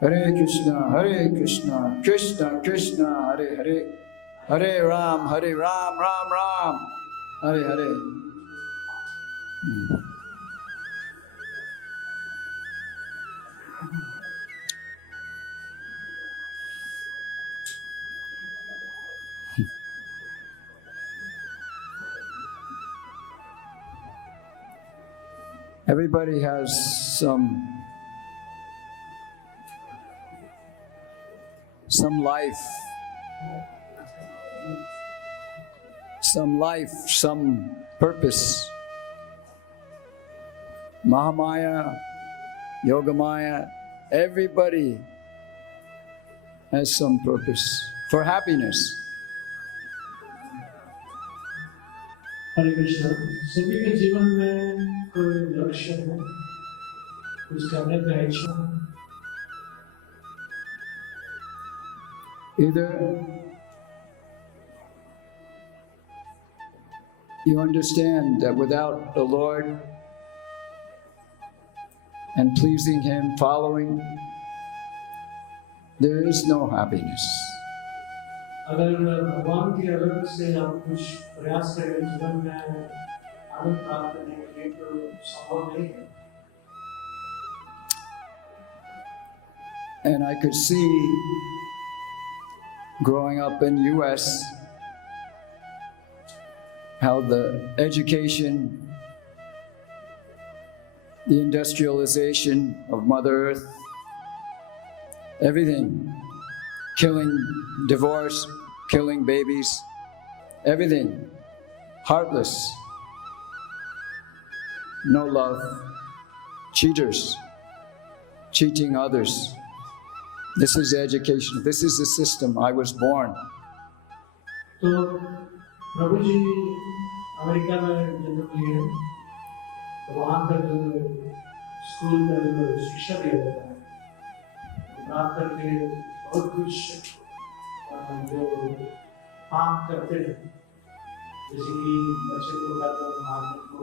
Hare Krishna, Krishna Krishna, Hare Hare, Hare Ram, Ram Ram, Hare Hare. Everybody has some life, some purpose. Mahamaya, Yogamaya, everybody has some purpose for happiness. हरे कृष्ण। सभी के जीवन में कोई लक्ष्य है, कुछ करने का इच्छा है। Either you understand that without the Lord and pleasing Him, following, there is no happiness. अगर भगवान की अलग से आप कुछ प्रयास करें जीवन में आनंद प्राप्त करने के लिए तो संभव नहीं है। And I could see growing up in US how the education, the industrialization of Mother Earth, everything, killing, divorce, killing babies, everything, heartless, no love, cheaters, cheating others. This is education. This is the system I was born. तो प्रभुजी America में जन्म लिए, तो वहाँ पर school में जो शिक्षा दिया जाता है, प्राप्त करके बहुत कुछ जो काम करते हैं, जैसे कि बच्चे को मारने को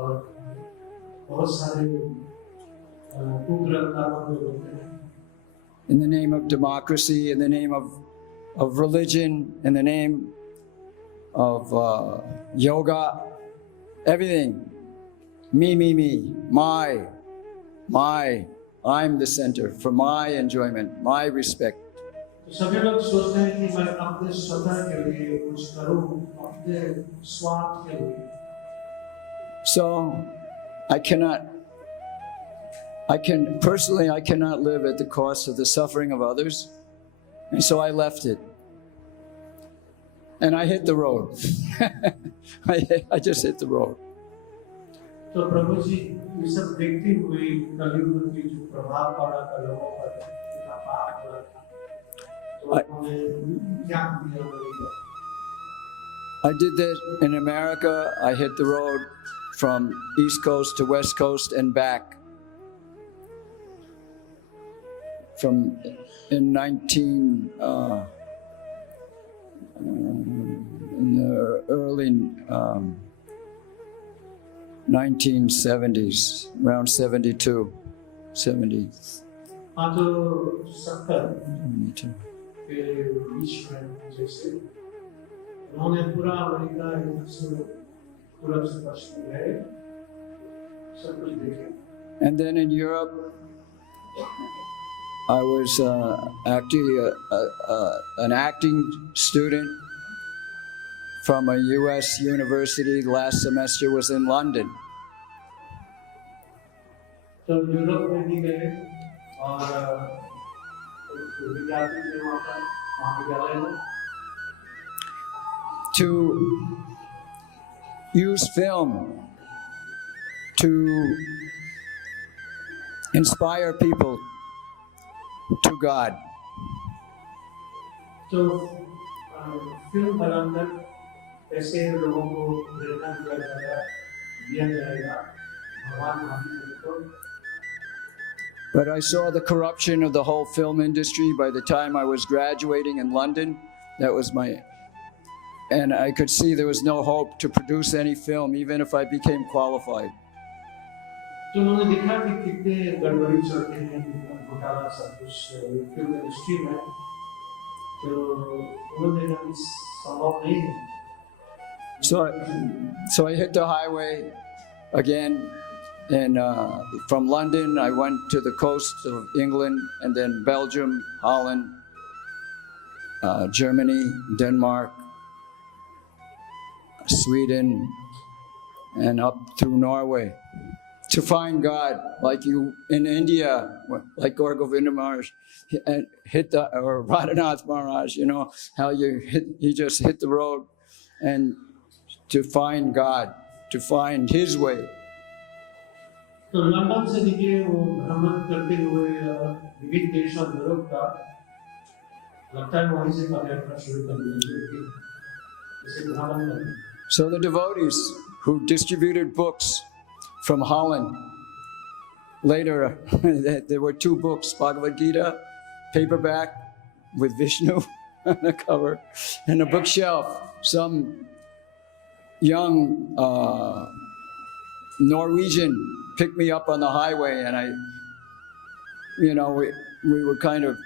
और बहुत सारे कुकृत्य काम होते हैं। In the name of democracy, in the name of religion, in the name of yoga, everything. Me, my, I'm the center for my enjoyment, my respect. सभी लोग सोचते हैं कि मैं अपने स्वतः के लिए कुछ करूं, अपने स्वार्थ के लिए। So I cannot live at the cost of the suffering of others. And so I left it. And I hit the road. I just hit the road. तो प्रभु जी ये सब देखते हुए कलयुग की जो प्रभाव पड़ा लोगों पर, इतना पाप हुआ, तो हमें क्या दिया? I did that in America. I hit the road from East Coast to West Coast and back. In the early 1970s, around 72, 70. हाँ तो 70 के बीच में जैसे उन्होंने पूरा अमेरिका पूरा पश्चिम गए, सब कुछ देखे। And then in Europe, I was actually an acting student from a US university. Last semester was in London. तो यूरोप में भी गए और विद्यार्थी थे वहाँ पर महाविद्यालय में। To use film to inspire people to God. तो फिल्म बनाकर ऐसे लोगों को प्रेरणा दिया जाएगा भगवान को। But I saw the corruption of the whole film industry by the time I was graduating in London. And I could see there was no hope to produce any film, even if I became qualified. तो उन्होंने देखा कि कितने गड़बड़ी चलते हैं घोटाला सब कुछ फिल्म इंडस्ट्री में, तो उन्होंने देखा कि संभव नहीं है। So I hit the highway again, and from London I went to the coast of England, and then Belgium, Holland, Germany, Denmark, Sweden, and up through Norway to find God, like you in India, like Gaur Govinda Maharaj hit the, or Radhanath Maharaj, you know how he just hit the road, and to find God, to find His way. तो London से देखिए वो भ्रमण करते हुए विविध देशों और यूरोप का लगता है वहीं से पदयात्रा शुरू कर दी, इसे भ्रमण करते। So the devotees who distributed books from Holland, later there were 2 books, Bhagavad Gita, paperback with Vishnu on the cover, and a bookshelf. Some young Norwegian picked me up on the highway, and we were kind of,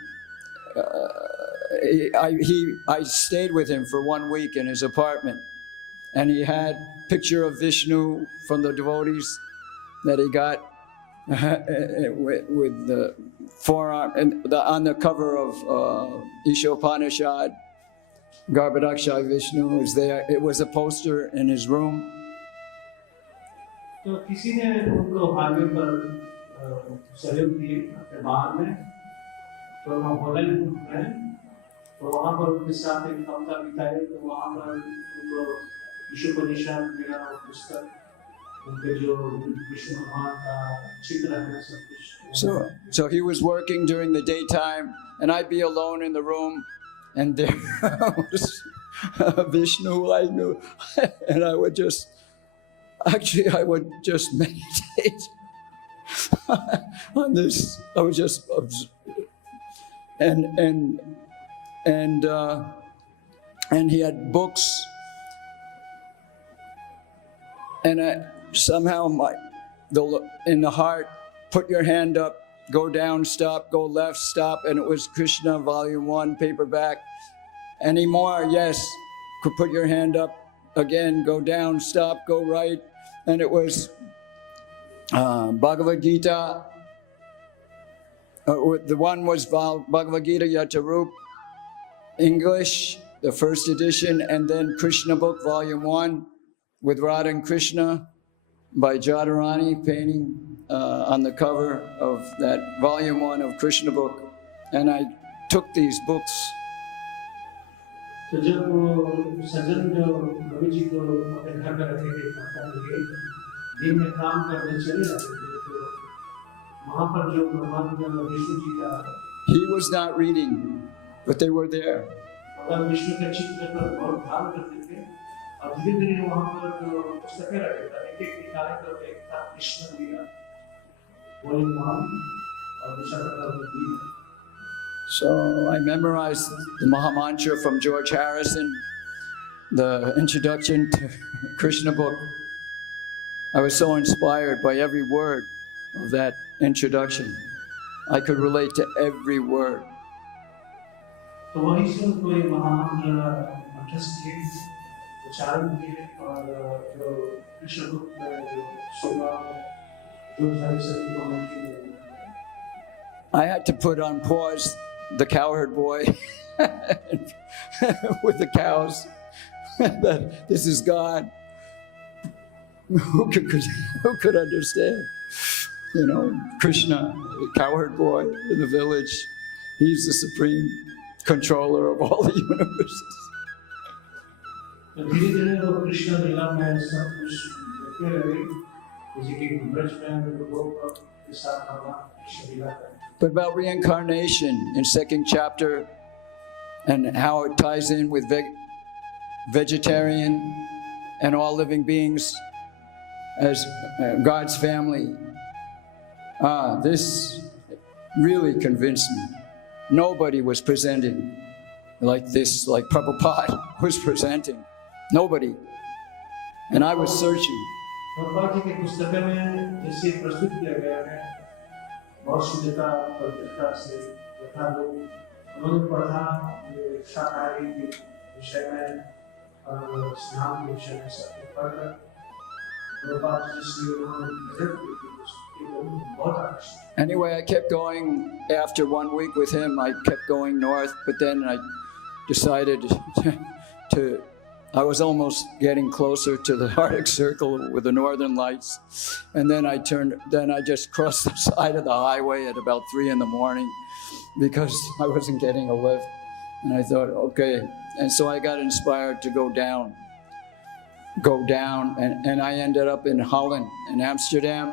I stayed with him for 1 week in his apartment, and he had a picture of Vishnu from the devotees that he got with the forearm, and on the cover of Ishopanishad, Garbhadakshay Vishnu was there. It was a poster in his room. तो किसी ने उनको highway पर सहयोग दिए अपने बाहर में, तो हम हॉलैंड में, तो वहाँ पर उनके साथ एक हफ्ता बिताए, तो वहाँ पर उनको ईशोपनिषद मेरा पुस्तक, उनके जो विष्णु भगवान का चित्र है सब कुछ। So he was working during the daytime, and I'd be alone in the room, and there was Vishnu I knew, and I would just meditate on this. I would just and he had books, and somehow in the heart, put your hand up, go down, stop, go left, stop, and it was Krishna, Volume 1, paperback. Any more? Yes. Could put your hand up again, go down, stop, go right, and it was Bhagavad Gita. The one was Bhagavad Gita Yatarup, English, the first edition, and then Krishna book, Volume 1, with Radha and Krishna by Jadharani, painting on the cover of that Volume 1 of Krishna book. And I took these books. तो जब वो सज्जन जो प्रभुजी को अपने घर पर रखे थे, दिन में काम करने चले जाते थे, तो वहाँ पर जो भगवान विष्णु जी का, he was not reading, but they were there. भगवान विष्णु के चित्र पर बहुत ध्यान करते थे, और धीरे-धीरे वहाँ पर जो पुस्तकें रखे थे, एक-एक निकाले तो एक था कृष्ण लीला, वही वहाँ और दूसरा था Gita. So I memorized the Mahamantra from George Harrison, the introduction to Krishna book. I was so inspired by every word of that introduction. I could relate to every word. तो वहीं से कोई महामंत्र कंठस्थ किए, उच्चारण किए, और जो कृष्ण बुक में जो श्लोक जो सारी सभी को मिलती है। I had to put on pause the cowherd boy with the cows. That this is God. Who could understand? You know, Krishna, the cowherd boy in the village, he's the supreme controller of all the universes. But about reincarnation in 2nd chapter, and how it ties in with vegetarian and all living beings as God's family. This really convinced me. Nobody was presenting like this, like Prabhupada was presenting. Nobody. And I was searching. बहुत शुद्धता पवित्रता से तथा लोग उन्होंने पढ़ा शाकाहारी के विषय में स्नान के विषय में सब पढ़कर प्रभुपाद जिसलिए उन्होंने मदद की थी बहुत आकर्षित. Anyway, I kept going. After 1 week with him, I kept going north, but then I decided I was almost getting closer to the Arctic Circle with the Northern Lights. And then I just crossed the side of the highway at about 3 a.m. because I wasn't getting a lift. And I thought, okay. And so I got inspired to go down. And I ended up in Holland, in Amsterdam.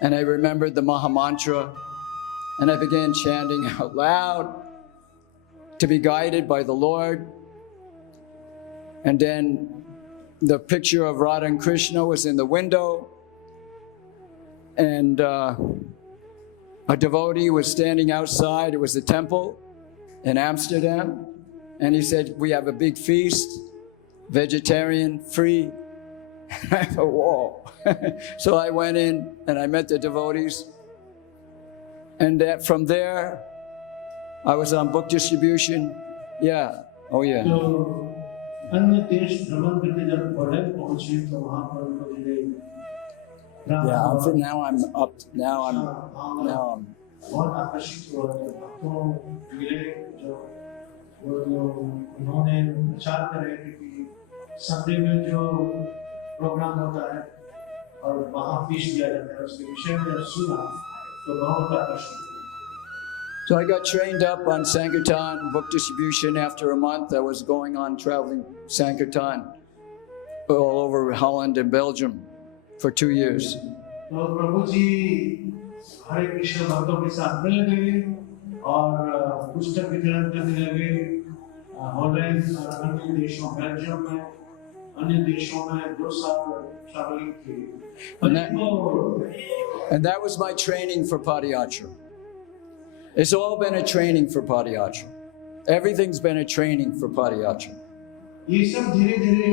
And I remembered the Maha Mantra. And I began chanting out loud to be guided by the Lord. And then the picture of Radha and Krishna was in the window. And a devotee was standing outside. It was the temple in Amsterdam. And he said, we have a big feast, vegetarian, free. And I thought, whoa. So I went in and I met the devotees. And from there, I was on book distribution. Yeah. Oh, yeah. So, अन्य देश भ्रमण करके जब Poland पहुंचे तो वहां पर उनको मिले. Yeah, now I'm बहुत आकर्षित हुआ तो मिले जो उन्होंने विचार करे कि संडे में जो प्रोग्राम होता है और वहाँ फीस दिया जाता है उसके विषय में जब सुना तो बहुत आकर्षित. So I got trained up on Sankirtan book distribution. After a month, I was going on traveling Sankirtan all over Holland and Belgium for 2 years. तो प्रभुजी हरे कृष्ण भक्तों के साथ मिल गए और पुस्तक वितरण करने लगे हॉलैंड और अन्य देशों बेल्जियम में अन्य देशों में 2 साल ट्रैवलिंग की. And that was my training for Padayatra. It's all been a training for Padayatra. Everything's been a training for Padayatra. ये सब धीरे-धीरे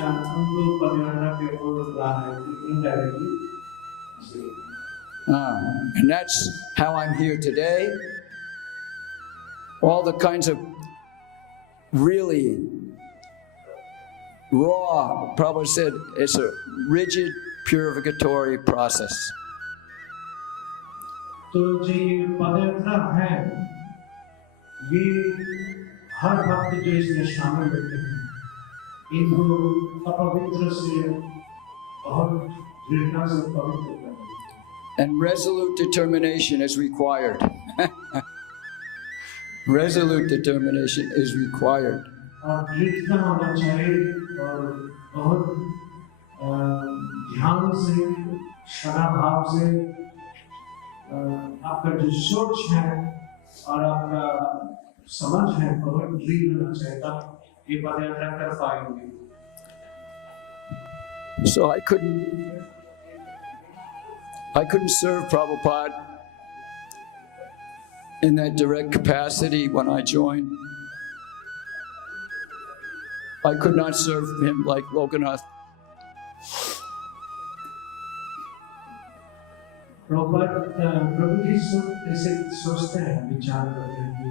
हमको पदयात्रा के ओर ला रहे हैं indirectly. And that's how I'm here today. All the kinds of really raw, Prabhupada said, it's a rigid purificatory process. तो जो ये पदयात्रा है ये हर भक्त जो इसमें शामिल होते हैं इनको अपवित्र से बहुत दृढ़ता से पवित्र करते हैं. And resolute determination is required. Resolute determination is required. और दृढ़ता होना चाहिए और बहुत ध्यान से श्रद्धा भाव से आपका जो सोच है और आपका समझ है बहुत दृढ़ होना चाहिए तब ये पदयात्रा कर पाएंगे. So I couldn't serve Prabhupada in that direct capacity when I joined. I could not serve him like Lokanath. प्रभुजी ऐसे सोचते हैं विचार करते हैं कि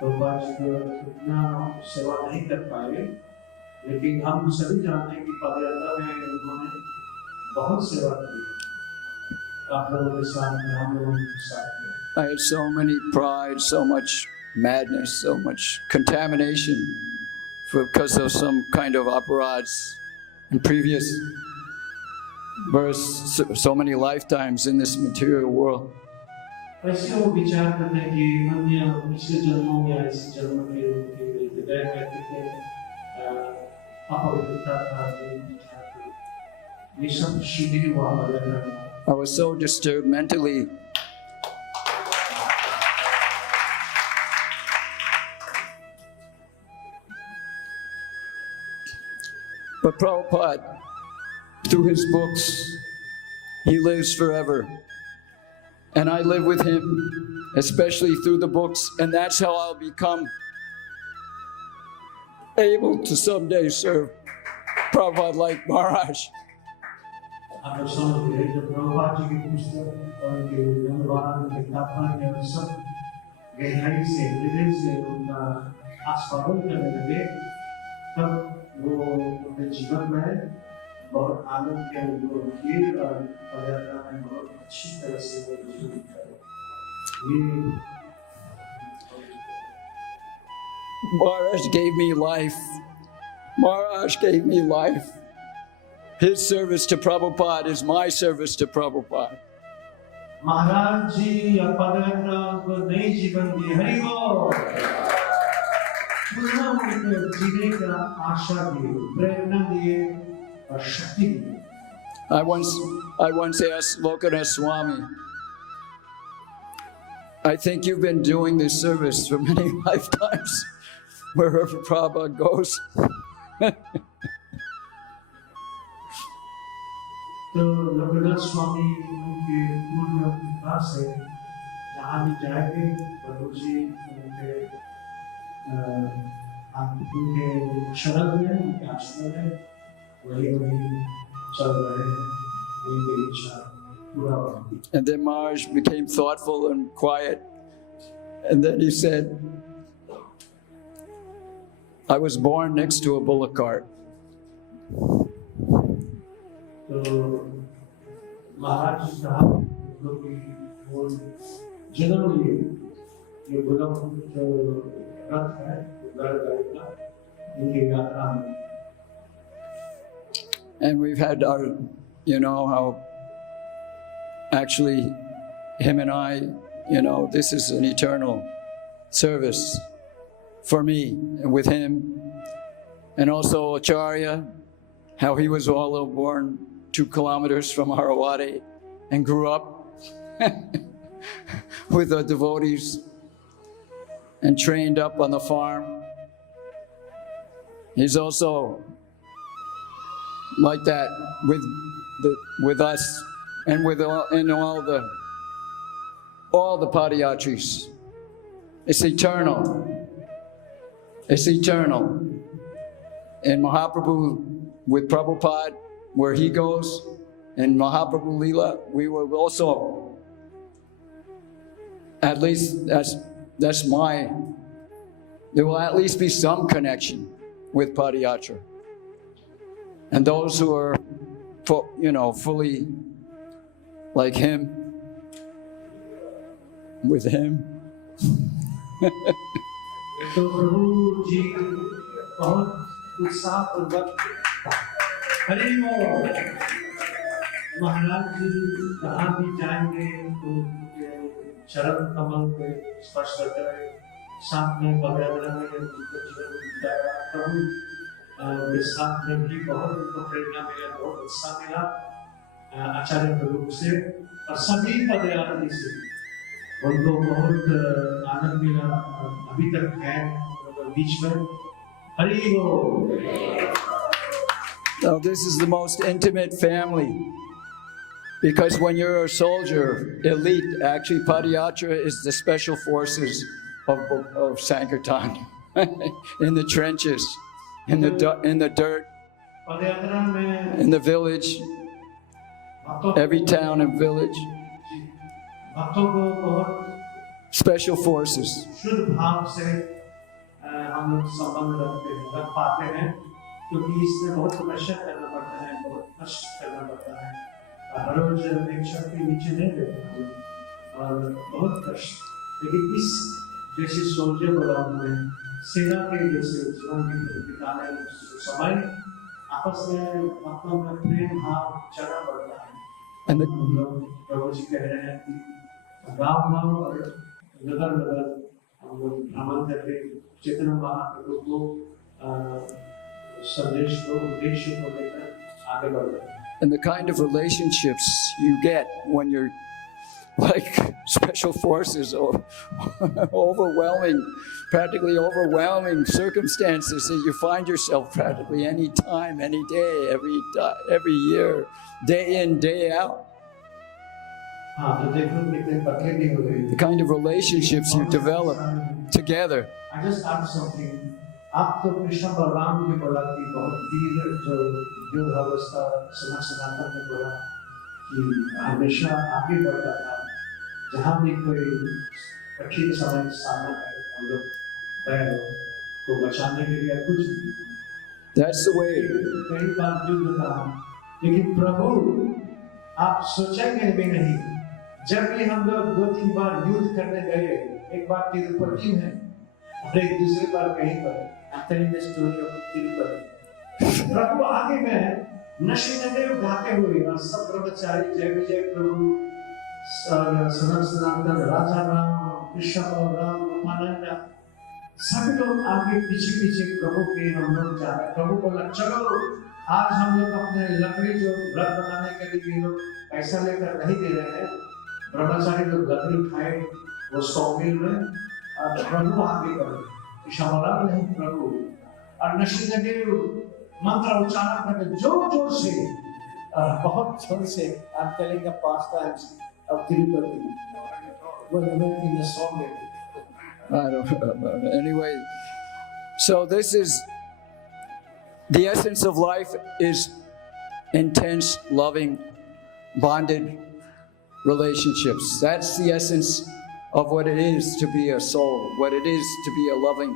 प्रभुपाद इतना सेवा नहीं कर पाए लेकिन हम सभी जानते हैं कि पदयात्रा में उन्होंने बहुत सेवा की आप लोगों के साथ में हम लोगों के साथ में. I had so many pride, so much madness, so much contamination because of some kind of aparadhs in previous births, so many lifetimes in this material world. ऐसे वो विचार करते हैं कि अन्य पिछले जन्मों में इस जन्म के हृदय में कितने अपवित्रता था ये सब सीधे हुआ बदल. I was so disturbed mentally. But Prabhupada, through his books, he lives forever. And I live with him, especially through the books, and that's how I'll become able to someday serve Prabhupada like Maharaj. आप लोग समझ गए जब प्रभुपाद जी की पुस्तक और उनके धन्यवाद उनके किताबखाने में सब गहराई से हृदय से उनका आस्वादन करने लगे, तब वो अपने जीवन में बहुत आनंद के अनुभव किए और पदयात्रा में बहुत अच्छी तरह से वो शुरू करे। Maharaj gave me life. Maharaj gave me life. His service to Prabhupada is my service to Prabhupada. महाराज जी पदयात्रा को नई जीवन दी, हरि बोल। पुनः उनको जीने का आशा दी, प्रेरणा दिए और शक्ति दी। I once asked Lokanath Swami, I think you've been doing this service for many lifetimes, wherever Prabhupada goes. तो लोकनाथ स्वामी उनके पूर्ण विकास है, जहाँ भी जाएंगे प्रभुजी उनके शरण में, उनके आश्रम में वही चल रहे हैं, उनकी इच्छा पूरा होगी। And then Maharaj became thoughtful and quiet, and then he said, I was born next to a bullock cart. तो महाराज जी कहा वो जन्म लिए ये बुलक जो रथ है बैलगाड़ी का इनकी यात्रा में। And we've had our, how actually him and I, this is an eternal service for me and with him. And also Acharya, how he was all born 2 kilometers from Harawadi and grew up with the devotees and trained up on the farm. He's also like that with us and with all the Padayatris. It's eternal. It's eternal. In Mahaprabhu, with Prabhupada, where he goes, in Mahaprabhu Leela, we will also, at least that's my, there will at least be some connection with Padayatra. And those who are, fully like him, with him. तो प्रभु जी बहुत उत्साहपूर्वक हरि बोल महाराज जी कहाँ भी जाएंगे तो चरण कमल पे स्पर्श करते रहे, साथ में पदयात्रा में उनको जीवन बिताया। प्रभु के साथ में भी बहुत उनको प्रेरणा मिला, बहुत उत्साह मिला आचार्य प्रभु से और सभी पदयात्री से उनको बहुत आनंद मिला। अभी तक है बीच में हरि बोल। Now, this is the most intimate family, because when you're a soldier, elite, actually Padayatra is the special forces of Sankirtan, in the trenches, in the dirt, in the village, every town and village. Special forces. शुद्ध भाव से हम लोग संबंध रख पाते हैं, क्योंकि इसमें बहुत तपस्या करना पड़ता है, बहुत कष्ट करना पड़ता है। हर रोज एक शक्ति नीचे नहीं देते और बहुत कष्ट। लेकिन इस जैसे सोल्जर प्रोग्राम में सेना के जैसे जीवन बिताने समय आपस में अपना प्रेम भाव चढ़ा पड़ता है। प्रभु जी कह रहे हैं कि गाँव और नगर हम लोग भ्रमण करके चेतना महाप्रभु को संदेश को उद्देश्य को लेकर आगे बढ़ रहे हैं। And the kind of relationships you get when you're like special forces, or practically overwhelming circumstances that you find yourself practically any time, any day, every year, day in, day out. The kind of relationships you develop together. I just add something. आप तो कृष्ण बलराम की बोला कि बहुत वीर जो युद्ध अवस्था सनातन ने बोला कि हमेशा आगे बढ़ता था, जहाँ भी कोई कठिन समय का सामना करे हम लोग तैयार हो तो बचाने के लिए कुछ भी। That's the way. कई बार युद्ध था, लेकिन प्रभु आप सोचेंगे भी नहीं, जब भी हम लोग 2-3 बार युद्ध करने गए, एक बार तिरुपति में और एक दूसरी बार कहीं पर, प्रभु आगे में नशीनदेव गाते हुए और सब ब्रह्मचारी जय विजय प्रभु सनातन राजा राम कृष्ण बलराम रूपानंद सभी लोग आगे पीछे पीछे प्रभु के हम लोग जा रहे। प्रभु बोला चलो आज हम लोग अपने लकड़ी जो व्रत बनाने के लिए ये लोग पैसा लेकर नहीं दे रहे हैं, ब्रह्मचारी लोग लकड़ी उठाए वो 100 मिल रहे और प्रभु आगे बढ़े, क्षमा नहीं प्रभु। और नशीनदेव मंत्र उच्चारण करके जोर जोर से बहुत जोर से आप करेंगे 5 times of Tirupati. When I went in the song, I don't. Anyway, so this is the essence of life: is intense, loving, bonded relationships. That's the essence of what it is to be a soul, what it is to be a loving,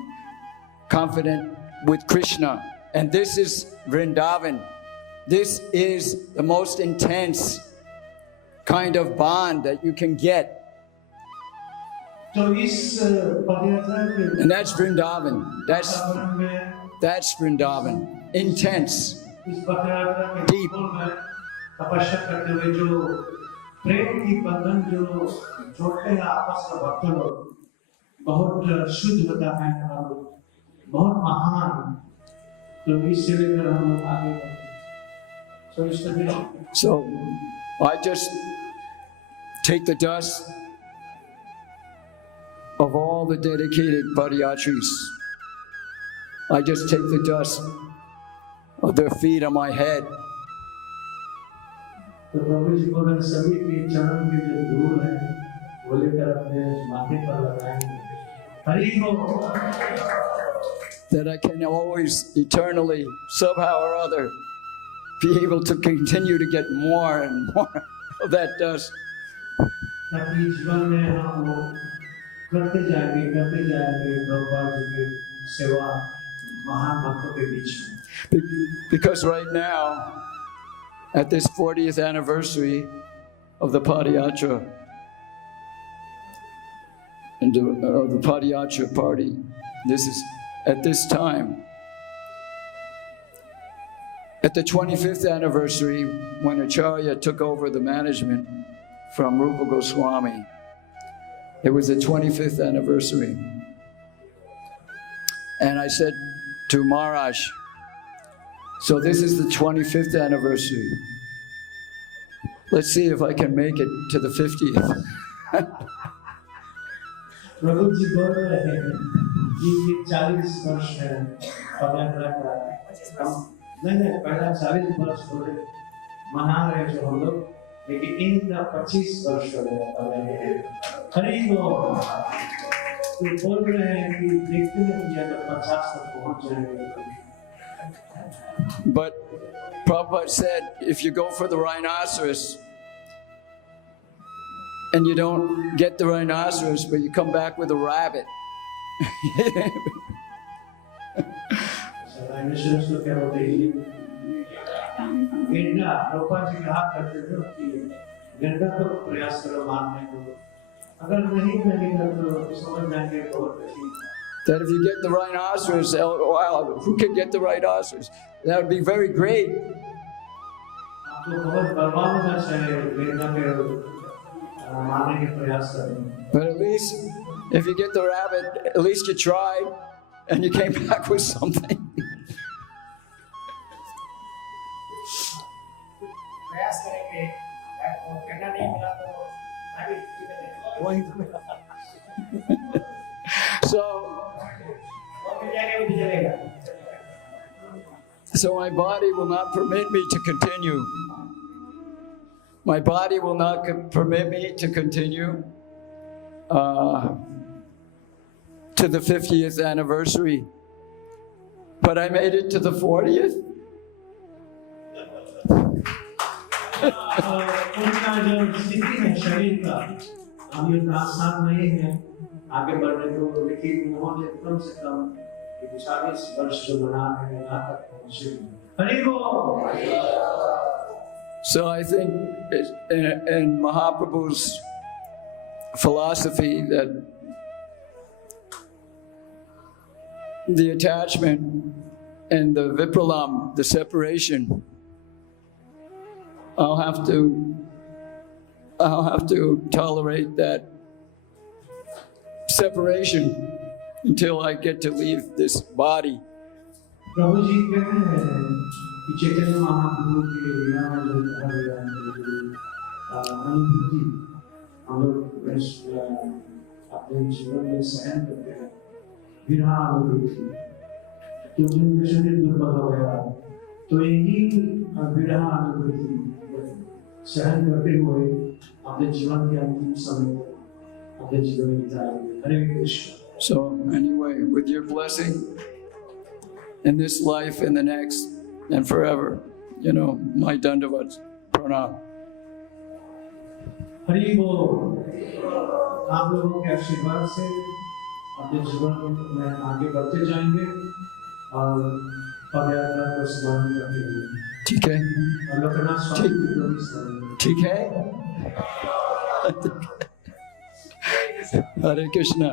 confident with Krishna. And this is Vrindavan. This is the most intense kind of bond that you can get. And that's Vrindavan. That's Vrindavan. Intense. Deep. तपस्या करते हुए जो प्रेम की बंधन जो जोड़ते हैं आपस में भक्त लोग, बहुत शुद्ध होता है और बहुत महान। तो इससे लेकर हम लोग आगे बढ़ते हैं। So I just take the dust of all the dedicated Padayatris. I just take the dust of their feet on my head. तो प्रभु जी बोले सभी के चरण के जो धूल है वो लेकर अपने माथे पर लगाएंगे। हरि बोल। That I can always, eternally, somehow or other, be able to continue to get more and more of that dust. ताकि जीवन में हम लोग करते जाएंगे प्रभुपाद जी की सेवा महान भक्तों के बीच में। Because right now, at this 40th anniversary of the Padayatra, and of the Padayatra party, this is at this time. At the 25th anniversary, when Acharya took over the management from Rupa Goswami, it was the 25th anniversary. And I said to Maharaj, so this is the 25th anniversary. Let's see if I can make it to the 50th. प्रभु जी बोल रहे हैं कि ये 40 वर्ष है पदयात्रा का, नहीं पहला 40 वर्ष बोले मना रहे जो हम लोग, लेकिन इनका 25 वर्ष हो गया पदयात्रा। हरि बोल। तो बोल रहे हैं कि देखते हैं कि अगर 50 तक पहुंच जाएंगे। But Prabhupada said, if you go for the rhinoceros and you don't get the rhinoceros, but you come back with a rabbit. That if you get the rhinoceros, wow, who can get the rhinoceros? That would be very great. But at least, if you get the rabbit, at least you tried and you came back with something. So my body will not permit me to continue. My body will not permit me to continue to the 50th anniversary but I made it to the 40th. उनका जो स्थिति है शरीर का अभी उतना आसान नहीं है आगे बढ़ने को, लेकिन उन्होंने कम से कम 40 वर्ष जो बना है यहाँ तक पहुँचे। हरि बोल। So I think in Mahaprabhu's philosophy that the attachment and the vipralam, the separation, I'll have to tolerate that separation until I get to leave this body. प्रभुजी कहते हैं कि चैतन्य महाप्रभु के बिना जो अनुभूति हम लोग अपने जीवन में सहन करते हैं विरह अनुभूति, क्योंकि उनका शरीर दुर्बल हो गया, तो यही विरह अनुभूति सहन करते हुए अपने जीवन के अंतिम समय अपने जीवन में बिताएंगे। हरे Krishna. So anyway, with your blessing in this life and the next and forever, my dandavats, pranam. Hari बोल। आप लोगों के आशीर्वाद से अपने जीवन में आगे बढ़ते जाएंगे और पदयात्रा को स्मरण करते हुए। ठीक है? ठीक है? Hare Krishna.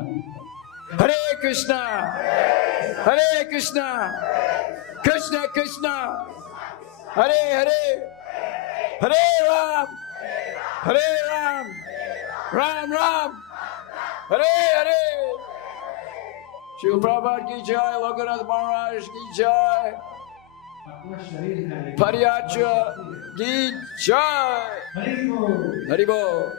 Hare Krishna. Hare Krishna. Krishna Krishna. Hare Hare. Hare Ram. Hare Ram. Ram Ram. Hare Hare. Shri Prabhupada ki jai. Lokanath Maharaj ki jai. Padayatra ki jai. Hari Bol.